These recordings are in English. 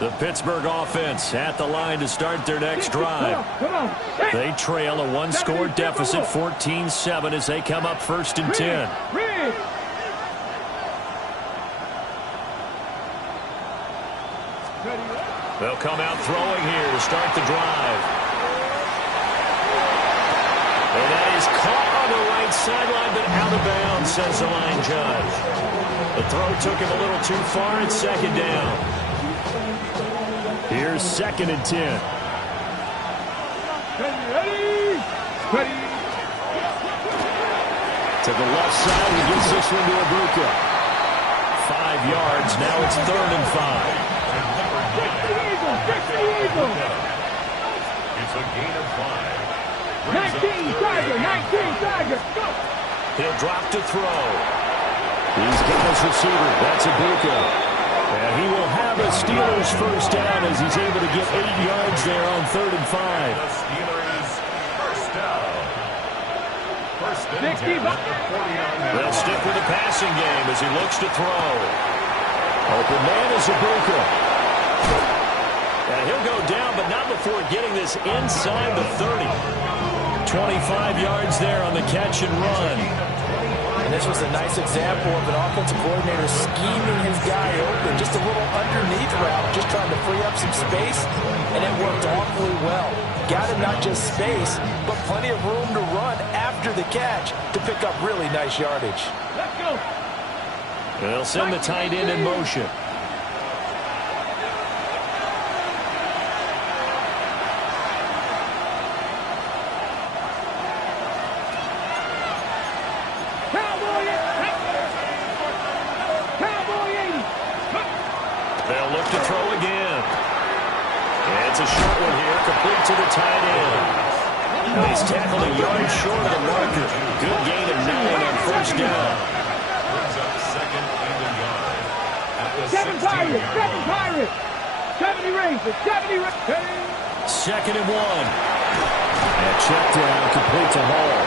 The Pittsburgh offense at the line to start their next drive. They trail a one-score deficit, 14-7, as they come up 1st and 10. They'll come out throwing here to start the drive. And that is caught on the right sideline, but out of bounds, says the line judge. The throw took him a little too far. It's 2nd down. Here's 2nd and 10. Ready. To the left side, he gets this one to Ibuka. 5 yards. Now it's 3rd and 5. It's a gain of 5. 19 Tiger. Go. He'll drop to throw. He's got his receiver. That's Ibuka. And he will have a Steelers first down as he's able to get 8 yards there on 3rd and 5. The Steelers first down. First and 10 at the 49. They'll stick with the passing game as he looks to throw. Open man is Ibuka. And he'll go down, but not before getting this inside the 30. 25 yards there on the catch and run. And this was a nice example of an offensive coordinator scheming his guy open. Just a little underneath route, just trying to free up some space, and it worked awfully well. Got him not just space, but plenty of room to run after the catch to pick up really nice yardage. Let's go. They'll send the tight end in motion. They'll look to throw again. It's a short one here, complete to the tight end. And he's tackled a yard short of the marker. Good gain of 9 on 1st down. Brings up 2nd and a yard. At the 7 Pirates. 70 Rangers. 70 Rangers. 2nd and 1. And check down, complete to Hall.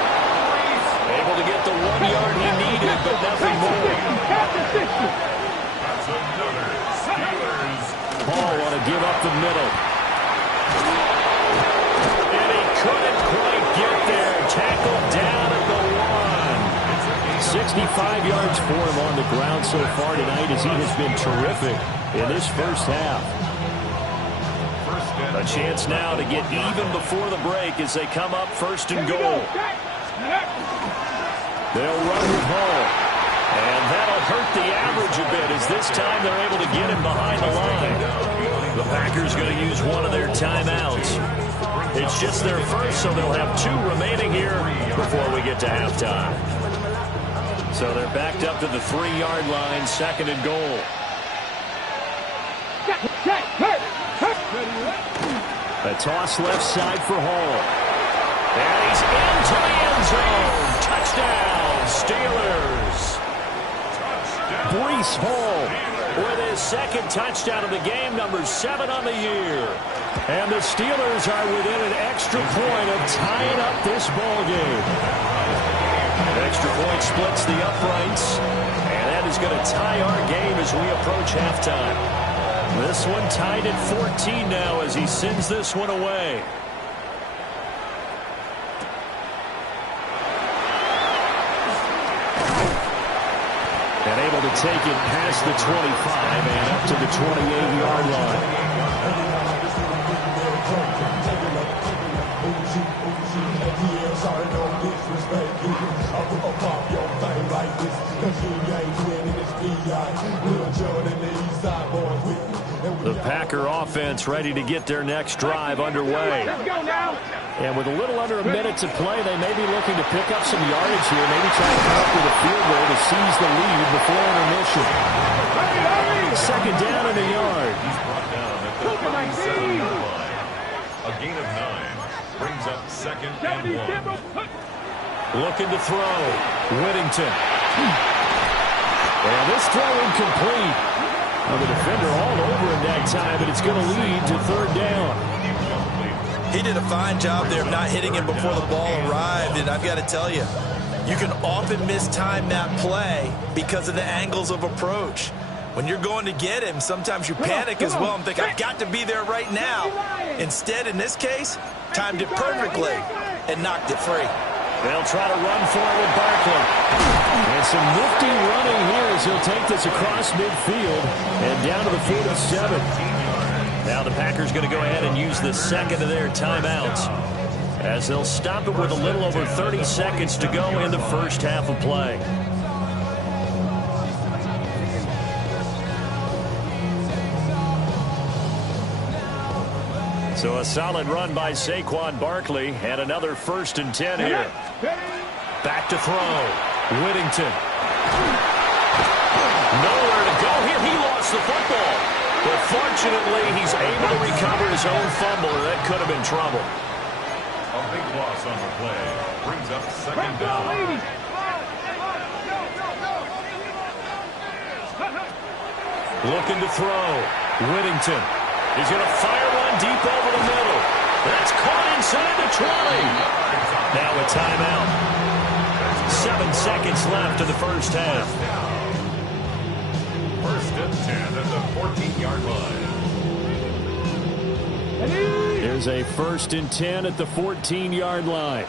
Able to get the 1 yard he needed, but nothing more. That's another Steelers. Hall want to give up the middle. And he couldn't quite get there. Tackled down at the 1. 65 yards for him on the ground so far tonight as he has been terrific in this first half. A chance now to get even before the break as they come up 1st and goal. They'll run with Hall. And that'll hurt the average a bit as this time they're able to get him behind the line. The Packers going to use one of their timeouts. It's just their first, so they'll have 2 remaining here before we get to halftime. So they're backed up to the 3-yard line, 2nd and goal. A toss left side for Hall. And he's into the end zone. Touchdown, Steelers. Breece Hall with his 2nd touchdown of the game, number 7 on the year. And the Steelers are within an extra point of tying up this ball game. An extra point splits the uprights, and that is going to tie our game as we approach halftime. This one tied at 14 now as he sends this one away. And able to take it past the 25 and up to the 28-yard line. The Packer offense ready to get their next drive underway. And with a little under a minute to play, they may be looking to pick up some yardage here, maybe try to come up with a field goal to seize the lead before intermission. 2nd down in the yard. He's brought down at the 37-yard line. A gain of 9 brings up 2nd and 1. Looking to throw. Whittington. And this throw incomplete. Well, the defender all over him that time, but it's going to lead to 3rd down. He did a fine job there of not hitting him before the ball arrived, and I've got to tell you, you can often mistime that play because of the angles of approach. When you're going to get him, sometimes you panic as well and think, I've got to be there right now. Instead, in this case, timed it perfectly and knocked it free. They'll try to run for it with Barkley. And some nifty running here as he'll take this across midfield and down to the 47. Now the Packers going to go ahead and use the second of their timeouts as they'll stop it with a little over 30 seconds to go in the first half of play. So a solid run by Saquon Barkley and another 1st and 10 here. Back to throw. Whittington. Nowhere to go here. He lost the football. But fortunately, he's able to recover his own fumble, or that could have been trouble. A big loss on the play. Brings up 2nd down. Looking to throw. Whittington. He's going to fire one deep over the middle. That's caught inside the 20. Now a timeout. 7 seconds left in the first half. 1st and 10 at the 14-yard line. There's a 1st and 10 at the 14-yard line.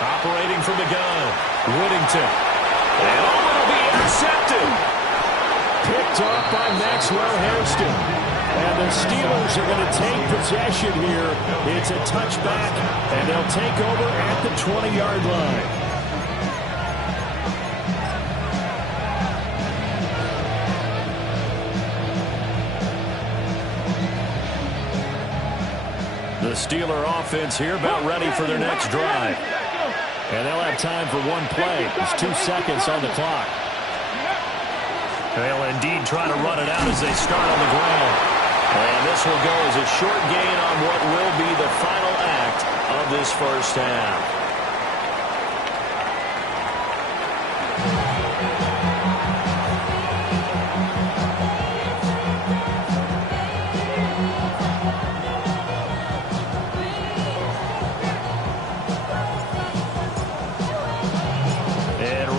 Operating from the gun. Whittington. And it'll be intercepted. Picked off by Maxwell Hairston. And the Steelers are going to take possession here. It's a touchback, and they'll take over at the 20-yard line. The Steeler offense here about ready for their next drive. And they'll have time for one play. There's 2 seconds on the clock. They'll indeed try to run it out as they start on the ground. And this will go as a short gain on what will be the final act of this first half.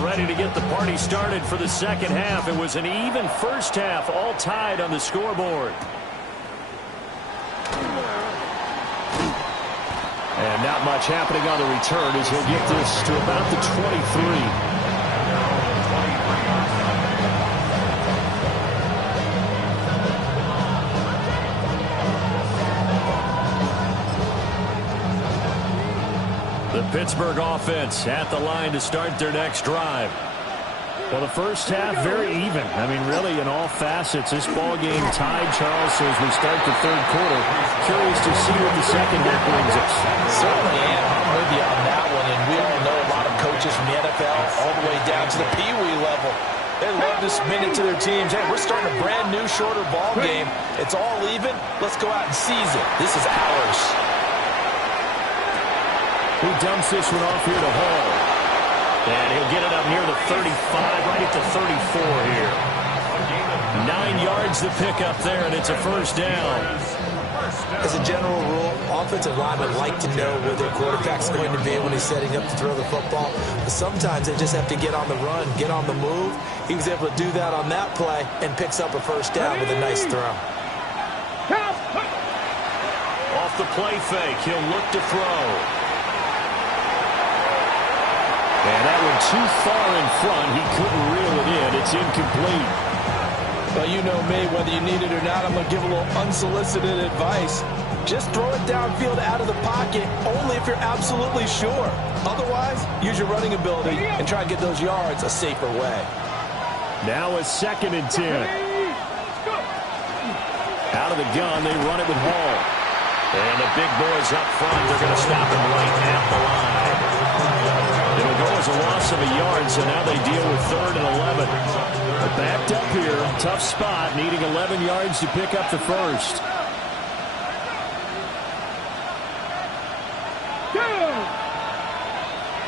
Ready to get the party started for the second half. It was an even first half, all tied on the scoreboard. And not much happening on the return as he'll get this to about the 23. The Pittsburgh offense at the line to start their next drive. Well, the first half, very even. I mean, really, in all facets, this ball game tied, Charles, so as we start the third quarter. Curious to see what the second half brings us. Certainly am. I'm with you on that one, and we all know a lot of coaches from the NFL all the way down to the Pee Wee level. They love to spin it to their teams. Hey, we're starting a brand new, shorter ball game. It's all even. Let's go out and seize it. This is ours. He dumps this one off here to Hall. And he'll get it up near the 35, right at the 34 here. 9 yards to pick up there, and it's a first down. As a general rule, offensive linemen like to know where their quarterback's going to be when he's setting up to throw the football. But sometimes they just have to get on the run, get on the move. He was able to do that on that play and picks up a first down with a nice throw. Off the play fake, he'll look to throw. And that one too far in front. He couldn't reel it in. It's incomplete. Well, you know me, whether you need it or not, I'm going to give a little unsolicited advice. Just throw it downfield out of the pocket, only if you're absolutely sure. Otherwise, use your running ability and try and get those yards a safer way. Now a 2nd and 10. Out of the gun, they run it with Hall. And the big boys up front, they're going to stop him right at the line. It'll go as a loss of a yard, so now they deal with 3rd and 11. But backed up here, tough spot, needing 11 yards to pick up the first.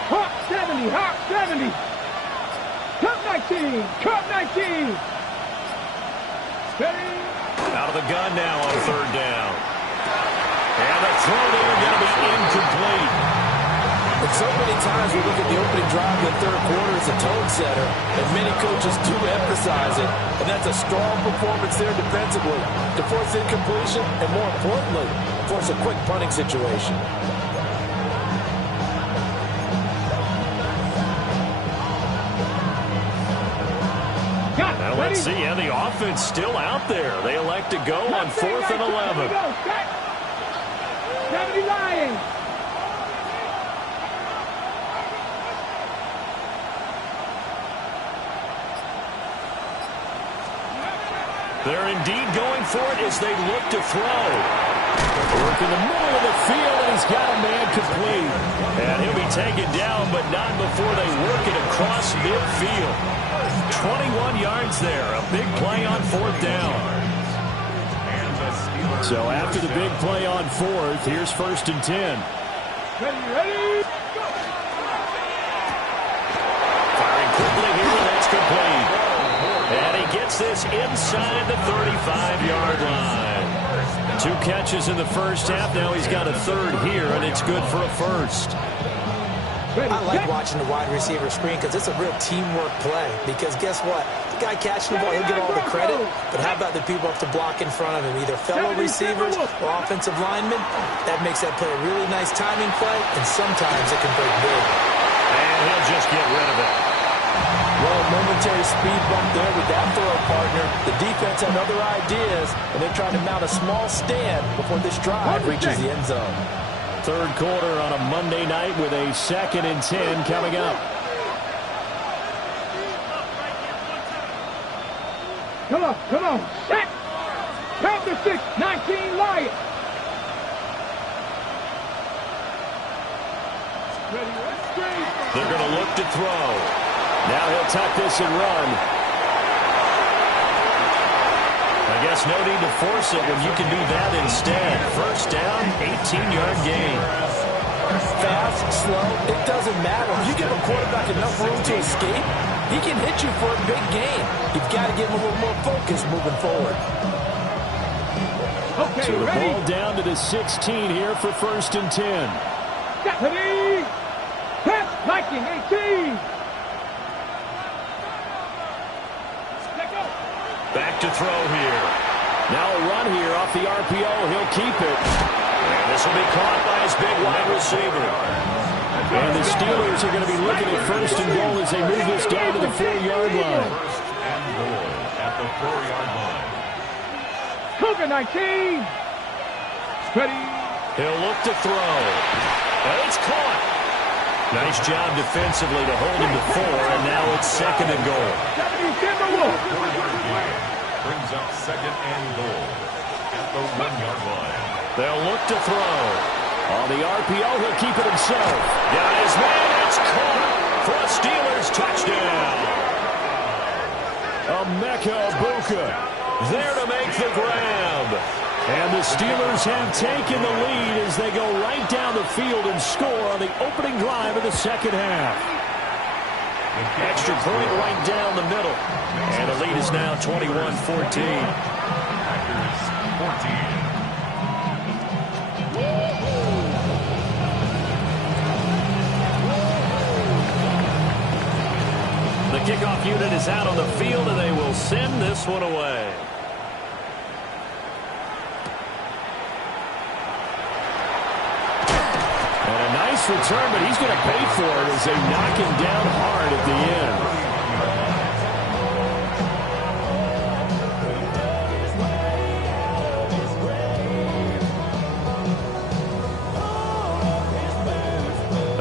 Hawk 70, Hawk 70. Cup 19, Cup 19. Ready? Out of the gun now on 3rd down. And the throw there going to be incomplete. And so many times we look at the opening drive in the third quarter as a tone setter, and many coaches do emphasize it. And that's a strong performance there defensively to force incompletion and, more importantly, force a quick punting situation. Now let's see, the offense still out there. They elect to go on 4th and 11. 70 Lions. They're indeed going for it as they look to throw. Work in the middle of the field, and he's got a man complete. And he'll be taken down, but not before they work it across midfield. 21 yards there, a big play on 4th down. So after the big play on 4th, here's 1st and 10. Ready, go! Firing quickly here, and that's complete. And he gets this inside the 35-yard line. 2 catches in the first half. Now he's got a 3rd here, and it's good for a 1st. I like watching the wide receiver screen because it's a real teamwork play. Because guess what? The guy catching the ball, he'll get all the credit. But how about the people up to block in front of him? Either fellow receivers or offensive linemen. That makes that play a really nice timing play, and sometimes it can break big. And he'll just get rid of it. Well, momentary speed bump there with that throw partner. The defense had other ideas, and they're trying to mount a small stand before this drive reaches the end zone. 3rd quarter on a Monday night with a 2nd and 10 coming up. Come on, set! Count to 6, 19 Lions. They're going to look to throw. Now he'll tuck this and run. I guess no need to force it when you can do that instead. 1st down, 18-yard gain. Fast, slow, it doesn't matter. If you give a quarterback enough room to escape, he can hit you for a big gain. You've got to give him a little more focus moving forward. Okay, so the ready? ball down to the 16 here for 1st and 10. Ready? Pass, Viking, 18. Back to throw here. Now a run here off the RPO. He'll keep it. And this will be caught by his big wide receiver. And the Steelers are going to be looking at 1st and goal as they move this down to the 4-yard line. 1st and goal at the 4-yard line. Cougar 19. Ready? He'll look to throw. And it's caught. Nice job defensively to hold him to 4, and now it's 2nd and goal. Brings up 2nd and goal at the 1-yard line. They'll look to throw. On the RPO, he'll keep it himself. Got his man, it's caught for a Steelers touchdown. Emeka Egbuka there to make the grab. And the Steelers have taken the lead as they go right down the field and score on the opening drive of the 2nd half. Extra point right down the middle. And the lead is now 21-14. Packers 14. The kickoff unit is out on the field, and they will send this one away. And a nice return, but he's going to pay for it as they knock him down hard at the end.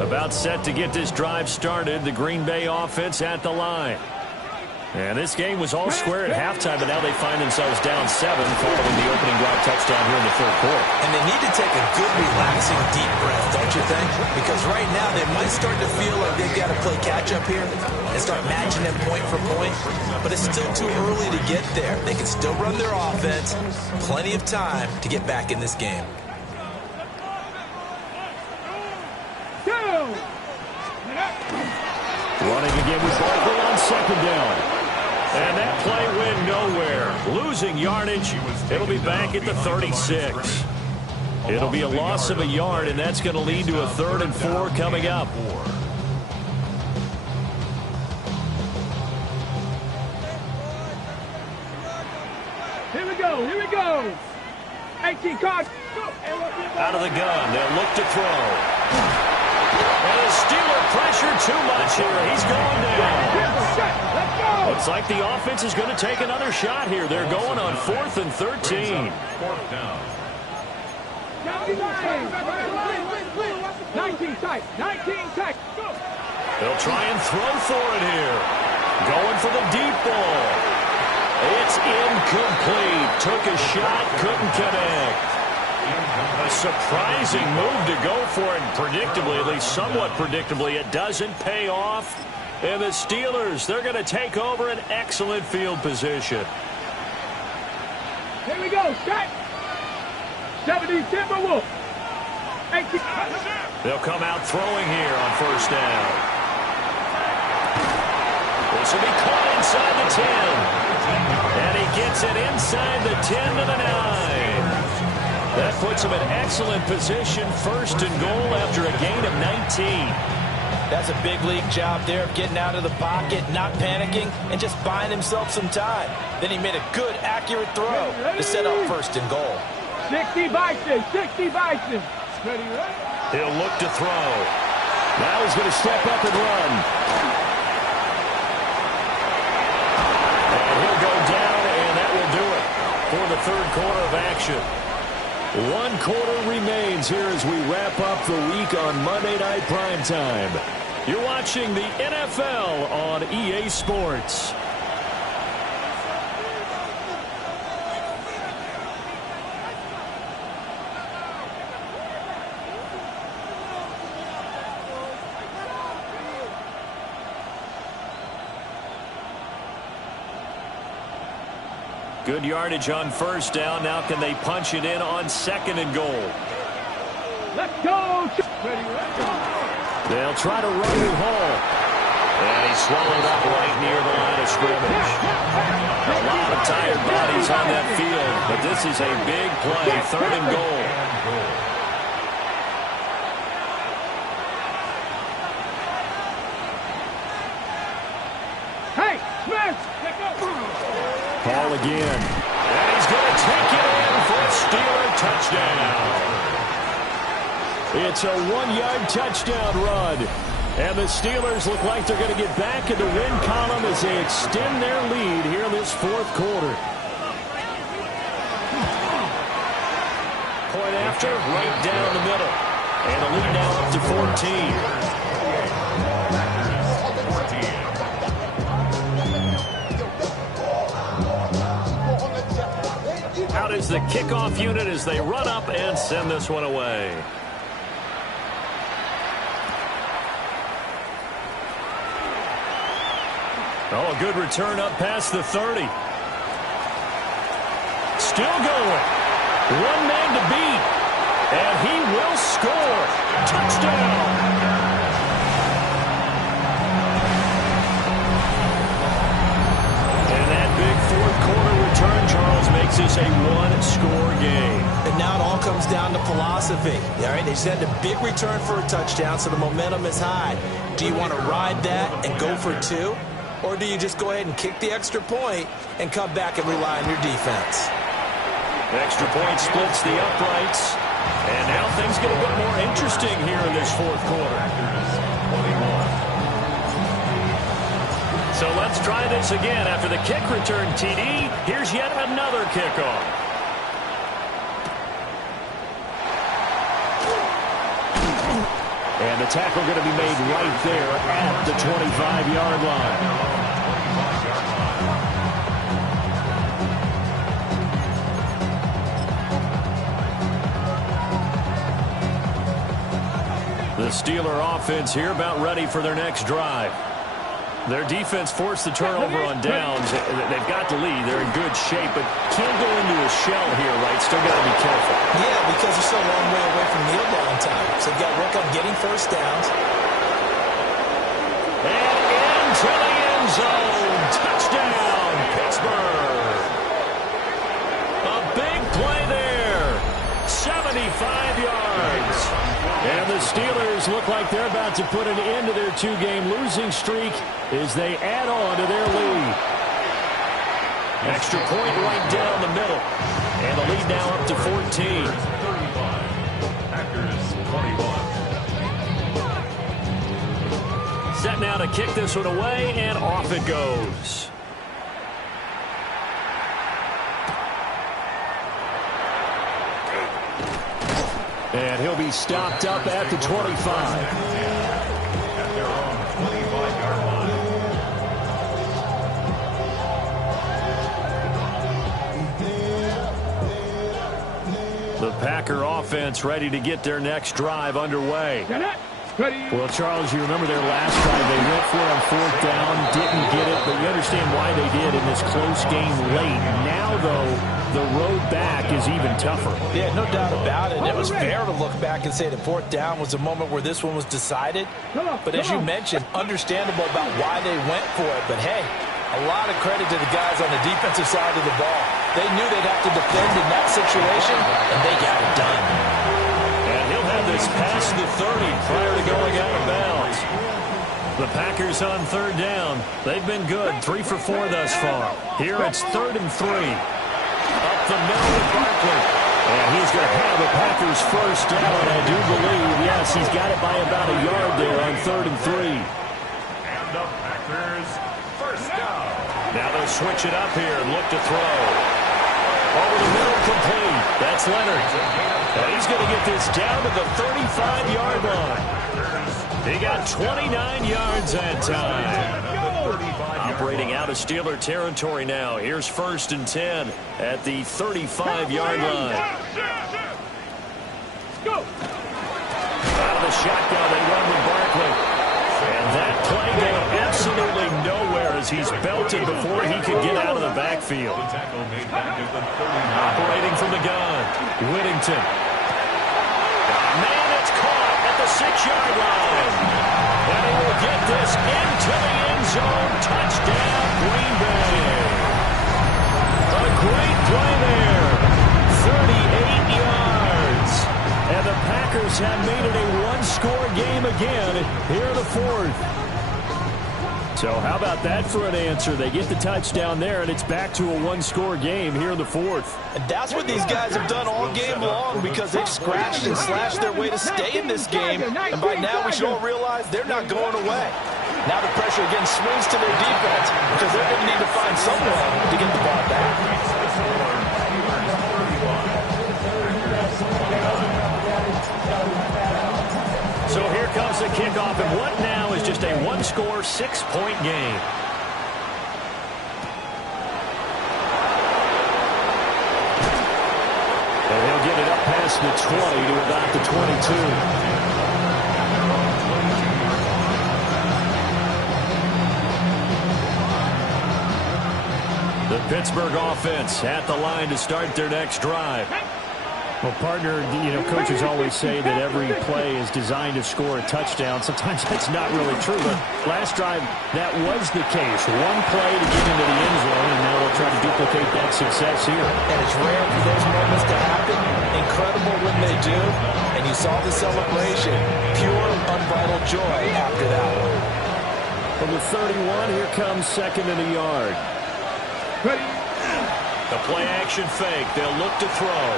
About set to get this drive started. The Green Bay offense at the line. And this game was all square at halftime, but now they find themselves down 7 following the opening drive touchdown here in the 3rd quarter. And they need to take a good, relaxing, deep breath, don't you think? Because right now they might start to feel like they've got to play catch-up here and start matching them point for point. But it's still too early to get there. They can still run their offense. Plenty of time to get back in this game. Running again with Barkley on 2nd down. And that play went nowhere. Losing yardage. It'll be back at the 36. It'll be a loss of a yard, and that's going to lead to a 3rd and 4 coming up. Here we go. Here we go. 18 cards. Out of the gun. They'll look to throw. And the Steeler pressure too much here. He's going down. Let's go. Looks like the offense is going to take another shot here. They're going on 4th and 13. 4th down. 19 tight. 19 tight. Go. They'll try and throw for it here. Going for the deep ball. It's incomplete. Took a shot, couldn't connect. A surprising move to go for it. Predictably, at least somewhat predictably, it doesn't pay off. And the Steelers, they're going to take over an excellent field position. Here we go. Shot. 70 Timberwolves. 18. They'll come out throwing here on 1st down. This will be caught inside the 10. And he gets it inside the 10 to the 9. That puts him in excellent position, 1st and goal after a gain of 19. That's a big league job there of getting out of the pocket, not panicking, and just buying himself some time. Then he made a good, accurate throw to set up 1st and goal. 60 Bison. 60 Bison. Ready, ready? He'll look to throw. Now he's going to step up and run. And he'll go down, and that will do it for the 3rd quarter of action. 1 quarter remains here as we wrap up the week on Monday Night Primetime. You're watching the NFL on EA Sports. Good yardage on 1st down. Now can they punch it in on 2nd and goal? Let's go. Ready, ready. They'll try to run with Hall. And he's swallowed up right near the line of scrimmage. A lot of tired bodies on that field, but this is a big play, 3rd and goal. Hey, Smith. Ball again. And he's going to take it in for a Steeler touchdown. It's a 1-yard touchdown run. And the Steelers look like they're going to get back in the win column as they extend their lead here in this 4th quarter. Point after, right down the middle. And the lead now up to 14. Out is the kickoff unit as they run up and send this one away. Oh, a good return up past the 30. Still going. 1 man to beat. And he will score. Touchdown. And that big 4th quarter return, Charles, makes this a 1-score game. And now it all comes down to philosophy. All right, they just had a big return for a touchdown, so the momentum is high. Do you want to ride that and go for 2? Or do you just go ahead and kick the extra point and come back and rely on your defense? Extra point splits the uprights. And now things get a bit more interesting here in this 4th quarter. So let's try this again. After the kick return TD, here's yet another kickoff. And the tackle going to be made right there at the 25-yard line. The Steeler offense here about ready for their next drive. Their defense forced the turnover on downs. They've got the lead. They're in good shape, but can't go into a shell here, right? Still got to be careful. Yeah, because they're still a long way away from kneel down time. So they've got to work on getting 1st downs. And into the end zone. Touchdown, Pittsburgh. A big play there. 75 Steelers look like they're about to put an end to their 2-game losing streak as they add on to their lead. Extra point right down the middle. And the lead now up to 14. 35. Packers 21. Set now to kick this one away, and off it goes. And he'll be stopped up at the 25. At their own 25-yard line. The Packer offense ready to get their next drive underway. Well, Charles, you remember their last drive. They went for it on 4th down, didn't get it, but you understand why they did in this close game late. Now, though, the road back is even tougher. Yeah, no doubt about it. It was fair to look back and say that 4th down was a moment where this one was decided. But as you mentioned, understandable about why they went for it. But, hey, a lot of credit to the guys on the defensive side of the ball. They knew they'd have to defend in that situation, and they got it done. He'll have this past the 30 prior to going out of bounds. The Packers on 3rd down. They've been good, 3 for 4 thus far. Here it's 3rd and 3. Up the middle with Barkley. And he's going to have the Packers first down, I do believe. Yes, he's got it by about a yard there on 3rd and 3. And the Packers first down. Now they'll switch it up here and look to throw. Over the middle, complete. That's Leonard. And he's going to get this down to the 35-yard line. He got 29 yards that time. Operating out of Steeler territory now. Here's 1st and 10 at the 35-yard line. Out of the shotgun, they run with Barkley. And that play going absolutely nowhere as he's belted before he could get out of the backfield. Operating from the gun, Whittington. Man, it's caught at the 6-yard line. And he will get this into the end zone. Touchdown, Green Bay. A great play there. 38 yards. And the Packers have made it a one-score game again here in the 4th. So how about that for an answer? They get the touchdown there, and it's back to a one-score game here in the 4th. And that's what these guys have done all game long because they've scratched and slashed their way to stay in this game. And by now we should all realize they're not going away. Now the pressure again swings to their defense because they're going to need to find some way to get the ball back. So here comes the kickoff, and what now is just a one-score, 6-point game. And he'll get it up past the 20 to about the 22. The Pittsburgh offense at the line to start their next drive. Well, partner, coaches always say that every play is designed to score a touchdown. Sometimes that's not really true, but last drive, that was the case. One play to get into the end zone, and now they'll try to duplicate that success here. And it's rare for those moments to happen. Incredible when they do. And you saw the celebration. Pure, unbridled joy after that one. From the 31, here comes 2nd and a yard. The play action fake. They'll look to throw.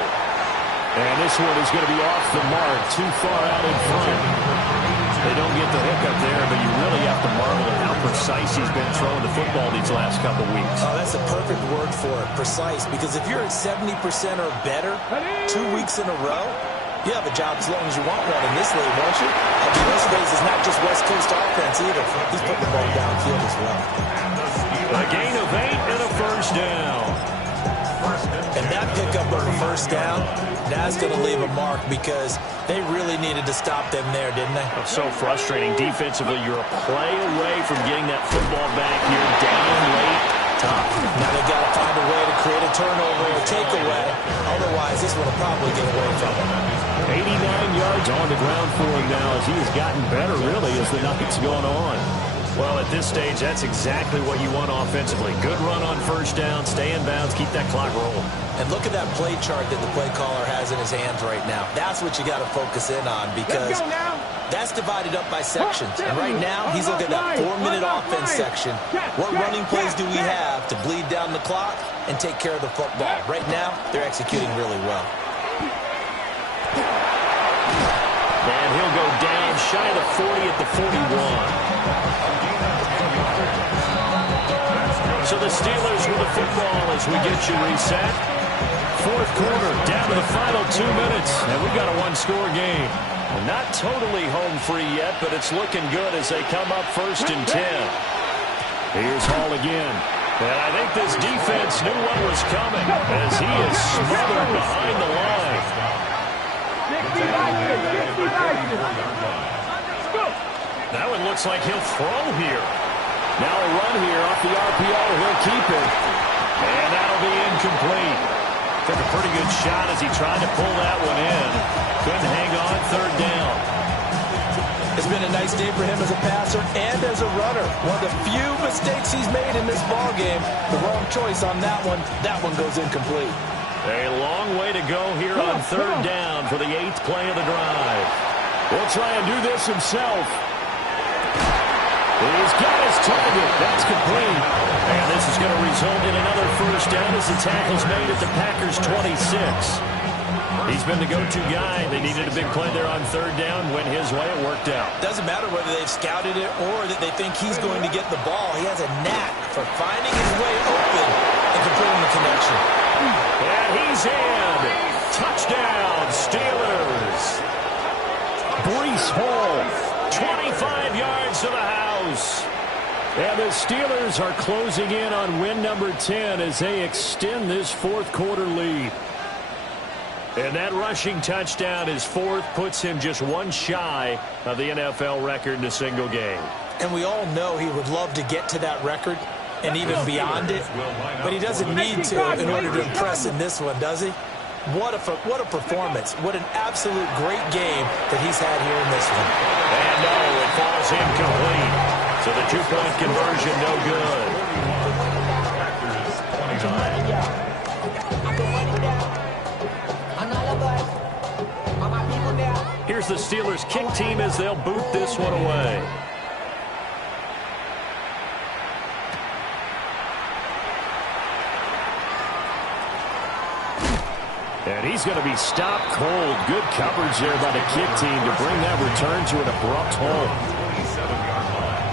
And this one is going to be off the mark, too far out in front. They don't get the hook up there, but you really have to marvel at how precise he's been throwing the football these last couple weeks. Oh, that's a perfect word for it, precise, because if you're at 70% or better 2 weeks in a row, you have a job as long as you want one in this league, won't you? I mean, these days it's not just West Coast offense either. He's putting the ball downfield as well. A gain of 8 and a first down. And that pickup of a first down, that's going to leave a mark because they really needed to stop them there, didn't they? So frustrating. Defensively, you're a play away from getting that football back here down late. Tough. Now they've got to find a way to create a turnover or takeaway. Otherwise, this one will probably get away from them. 89 yards on the ground for him now as he has gotten better, really, as the night's going on. Well, at this stage, that's exactly what you want offensively. Good run on first down, stay in bounds, keep that clock rolling. And look at that play chart that the play caller has in his hands right now. That's what you got to focus in on because That's divided up by sections. And right now, he's looking at that 4-minute offense section. What running plays do we have to bleed down the clock and take care of the football? Right now, they're executing really well. And he'll go down shy of the 40 at the 41. So the Steelers with the football as we get you reset. Fourth quarter, down to the final 2 minutes, and we've got a one-score game. And not totally home free yet, but it's looking good as they come up 1st and 10. Here's Hall again. And I think this defense knew what was coming as he is smothered behind the line. That one looks like he'll throw here. Now a run here off the RPO. He'll keep it. And that'll be incomplete. Took a pretty good shot as he tried to pull that one in. Couldn't hang on 3rd down. It's been a nice day for him as a passer and as a runner. One of the few mistakes he's made in this ballgame. The wrong choice on that one. That one goes incomplete. A long way to go here on 3rd down for the 8th play of the drive. He'll try and do this himself. He's got his target. That's complete. And this is going to result in another 1st down as the tackle's made at the Packers' 26. He's been the go-to guy. They needed a big play there on 3rd down. Went his way. It worked out. Doesn't matter whether they've scouted it or that they think he's going to get the ball. He has a knack for finding his way open and completing the connection. And he's in. Touchdown, Steelers. Breece Hall, 25 yards to the house. And the Steelers are closing in on win number 10 as they extend this 4th quarter lead. And that rushing touchdown, his 4th, puts him just one shy of the NFL record in a single game. And we all know he would love to get to that record and even beyond it, but he doesn't need to in order to impress in this one, does he? What a performance. What an absolute great game that he's had here in this one. And no, it falls incomplete. So the 2-point conversion, no good. Here's the Steelers kick team as they'll boot this one away. And he's going to be stopped cold. Good coverage there by the kick team to bring that return to an abrupt halt. 27-yard line.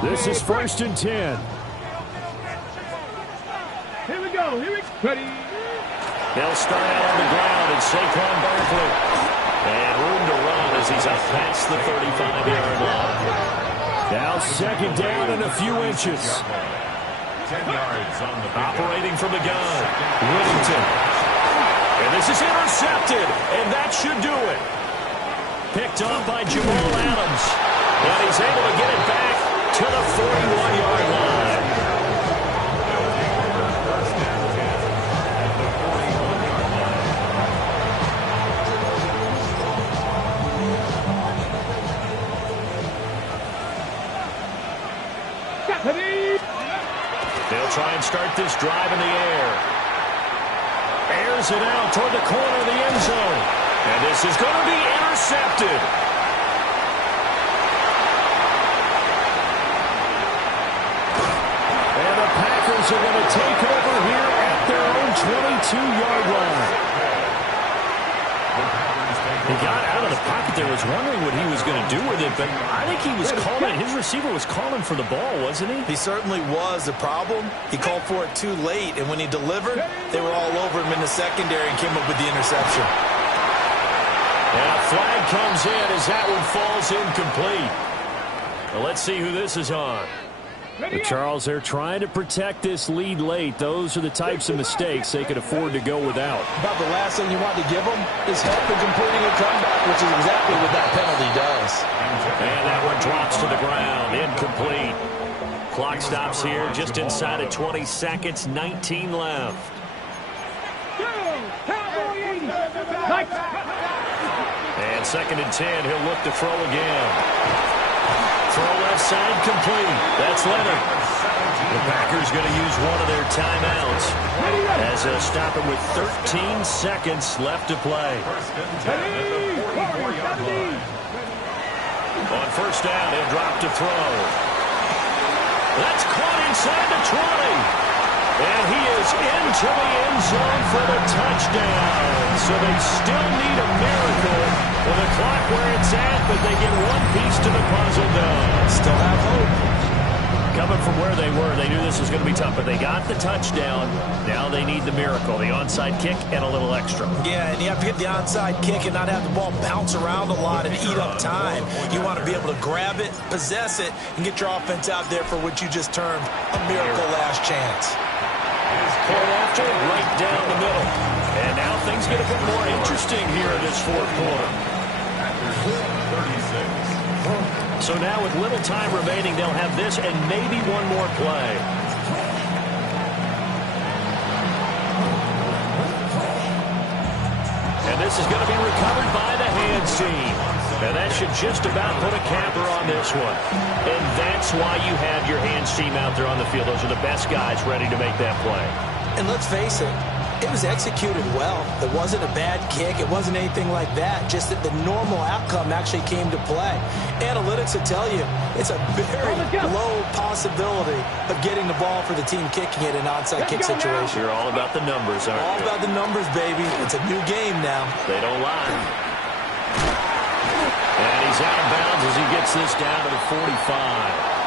This is 1st and 10. Here we go. Ready. They'll start out on the ground, and Saquon Barkley. And room to run as he's out past the 35-yard line. Now 2nd down and a few inches. 10 yards on the Operating from the gun, Whittington. And this is intercepted, and that should do it. Picked up by Jamal Adams. And he's able to get it back to the 41-yard line. They'll try and start this drive in the air. Airs it out toward the corner of the end zone. And this is going to be intercepted. And the Packers are going to take over here at their own 22-yard line. He got out of the pocket there. Was wondering what he was going to do with it, but I think he was calling. His receiver was calling for the ball, wasn't he? He certainly was. The problem, he called for it too late, and when he delivered, they were all over him in the secondary and came up with the interception. And a flag comes in as that one falls incomplete. Well, let's see who this is on. But Charles, they're trying to protect this lead late. Those are the types of mistakes they could afford to go without. About the last thing you want to give them is help in completing a comeback, which is exactly what that penalty does. And that one drops to the ground. Incomplete. Clock stops here just inside of 20 seconds. 19 left. And 2nd and 10. He'll look to throw again. Throw left side complete. That's Leonard. The Packers going to use one of their timeouts as they'll stop it with 13 seconds left to play. On first down, he'll drop to throw. That's caught inside the 20. And he is into the end zone for the touchdown. So they still need a miracle with the clock where it's at, but they get one piece to the puzzle done. Still have hope. Coming from where they were, they knew this was going to be tough, but they got the touchdown. Now they need the miracle, the onside kick and a little extra. Yeah, and you have to get the onside kick and not have the ball bounce around a lot and eat up time. You want to be able to grab it, possess it, and get your offense out there for what you just termed a miracle last chance. Point after, right down the middle. And now things get a bit more interesting here in this fourth quarter. 36. So now with little time remaining, they'll have this and maybe one more play. And this is going to be recovered by the hands team. And that should just about put a capper on this one. And that's why you have your hands team out there on the field. Those are the best guys ready to make that play. And let's face it, it was executed well. It wasn't a bad kick. It wasn't anything like that. Just that the normal outcome actually came to play. Analytics will tell you it's a very low possibility of getting the ball for the team kicking it in an onside kick situation. You're all about the numbers, aren't you? All about the numbers, baby. It's a new game now. They don't lie. And he's out of bounds as he gets this down to the 45.